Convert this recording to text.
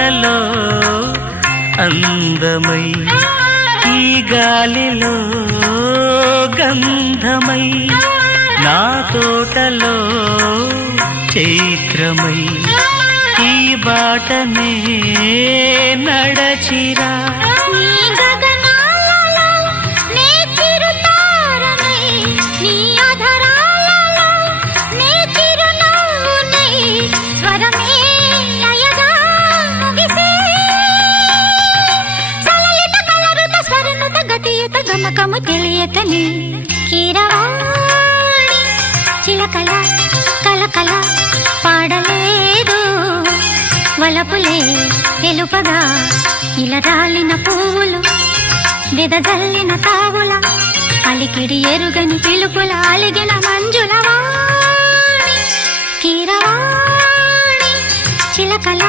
పాటలో అందమై ఈ గాలిలో గంధమై నా తోటలో చైత్రమై ఈ బాటనే నడచిరా గమకము తెలియతని కీరవాణి చిలకల కలకల పాడలేదు వలపులే తెలుపగా ఇలా రాలిన పువ్వులు వెదజల్లిన తావుల అలికిడి ఎరుగని పిలుపుల అలిగిన మంజుల వాణి కీరవాణి చిలకల